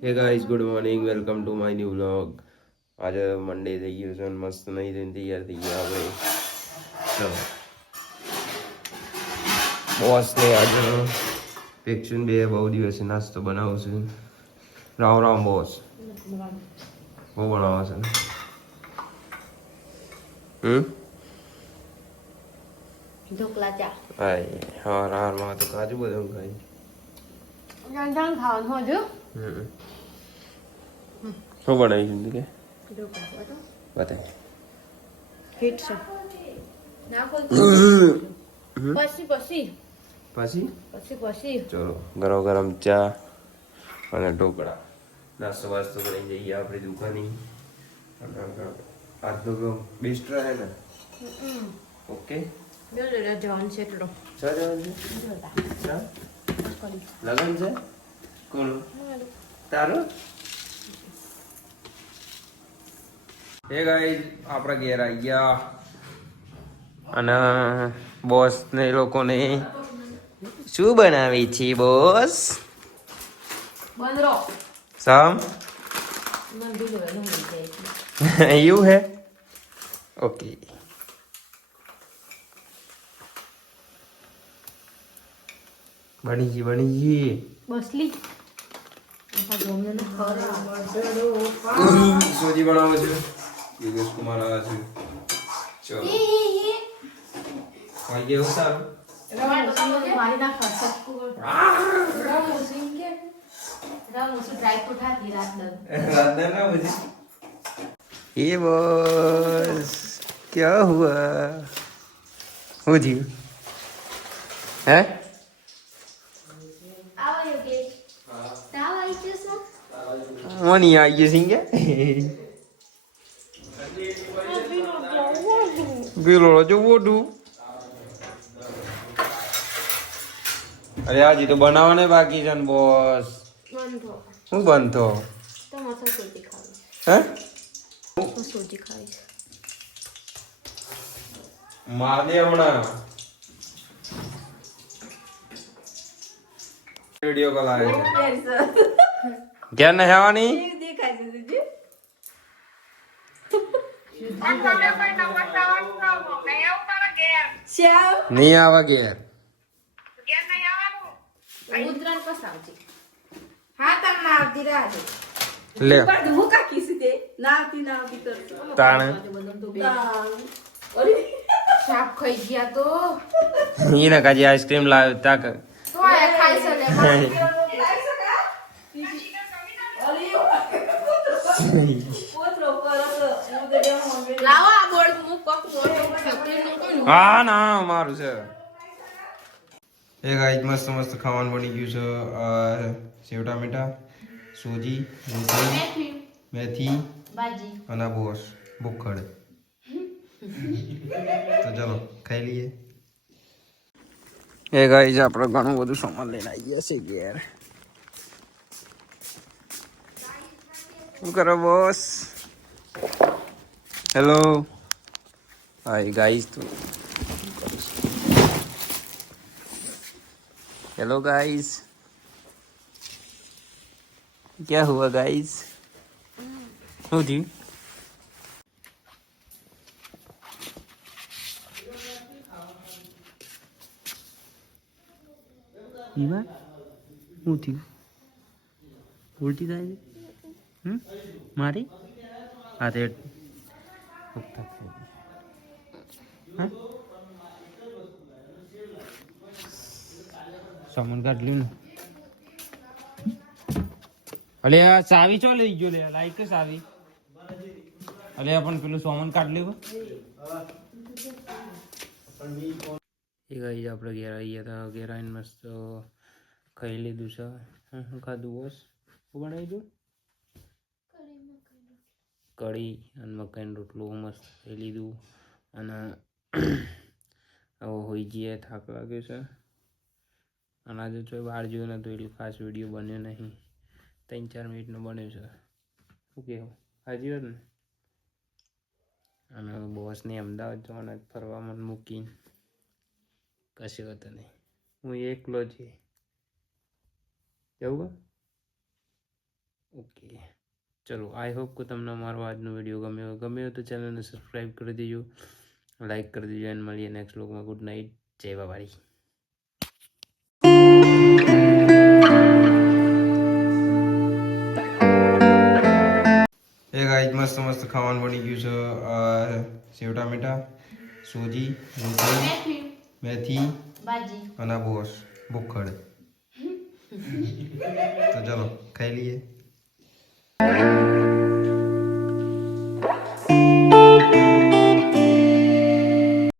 હે guys good morning welcome to my new vlog. આજે મંડે થઈ ગયું છે અને મસ્ત નહીં થઈને તૈયાર થઈ ગયા હવે. ચલો બોસ ને આજે પેક્શન બે બહુ દિવસે નાસ્તો બનાવશે. રામ રામ બોસ. બહુ બનાવે છે ને ઢોકળા ચા હાય હારમાં તો કાજુ બદામ ખાઈ. ગાંઠાણ ખાવાનું હજુ શું બનાવી જિંદગી ઢોકળા તો બતાય હિટ છે ના કોઈ પછી પછી પછી પછી પછી ચલો ગરમ ગરમ ચા અને ઢોકળા નાસ્તો વાસ્તો કરી જઈએ આપણે દુકાને. આજનો બેસ્ટ રહે ને. ઓકે બે જવાનું છે એટલો ચા જવાનું છે. ચા લગન છે કોણ તારું. એ ગાઈસ આપણા ઘેર આવી ગયા અને બોસ ને લોકોને શું બનાવી છે બોસ. બંધ રહો સમ મને બીજું વેલું મળી જાય એવું હે ઓકે. બની ગઈ બસલી સોજી બનાવે છે. યોગેશ કુમાર આવે છે. ચલો ખાઈ ગયો સારું. મારી ના ફરસકુ ડ્રાયફ્રૂટ હાથી રાત रात ना मुझे ये बॉस क्या हुआ हो जी है આવો યોગેશ તાવ આવી ગયો છે वो नहीं आई ये सिंह बिलो जो वो डू अरे आज तो बनावाने बाकी है बॉस. બંધો હું બનતો તો મસા સોજી ખાવી હે છે સોજી ખાવી છે માર દે હમણાં વિડિયો કોલ આવે છે. ક્યાં નહીં આવવાની નહીં આવા ઘેર ઉતરાણ પસાવજી હા તાર ના આવતી રાહે લે પણ હું કાકી સીધે નાવતી કરતો તાણ શાક ખાઈ ગયા તો ઈને કાજી આઈસ્ક્રીમ લાવ્યો તાક તો આ ખાઈ શકે પોતરો પરસ ઉદડે હોમે લાવો આ બોર્ડ મુ પક છોકરી નું કોઈ હા ના મારું છે. એ ગાઈસ મસ્ત મસ્ત ખાવાનું બની ગયું છે. સેવ ટામેટા સોજી મેથી મેથી ભાજી અને બોસ ભૂખડ. તો ચલો ખાઈ લઈએ. એ ગાઈસ આપણે ઘણું બધું સામાન લઈને આવી ગયા છે ઘેર. શું કરો બોસ. Hello hi guys. તો हेलो गाइस क्या हुआ गाइस हो जी ईमा હું થયું ઉલટી થાય છે મારી આ તે હા સામાન કાઢ લ્યું ને. અલે આ ચાવી ચો લઈ ગયો લે લાઈક ચાવી. અલે પણ પેલું સામાન કાઢ લેવો. એ ગઈ આપણે ઘેર આવી ગયા હતા. ઘેર આવીને મસ્ત ખાઈ લીધું છે. શું ખાધું બોસ શું બનાવી દઉં કઢી અને મકાઈનો રોટલો મસ્ત ખાઈ લીધું. અને હવે હોઈ જઈએ થાક લાગ્યો છે. અને આજે જો બહાર જોયું નતું એટલે ખાસ વિડીયો બન્યો નહીં. 3-4 મિનિટનો બન્યો છે. શું કહેવું હાજી વાત ને. અને બોસને અમદાવાદ જવાના ફરવામાં મૂકીને કશે હતો નહીં. હું એકલો જ જવું ઓકે ચલો આઈ હોપ કે તમને અમારો આજનો વિડીયો ગમ્યો હોય તો ચેનલને સબસ્ક્રાઈબ કરી દેજો, લાઈક કરી દેજો અને મળીએ નેક્સ્ટ વ્લોગમાં. ગુડ નાઇટ, જય બાબારી. એ ગાઈસ મસ્ત મસ્ત ખાવાનું બની ગયું છે. સેવ ટામેટા, સોજી, રોટલી, મેથી ભાજી અને બોસ ભૂખડ.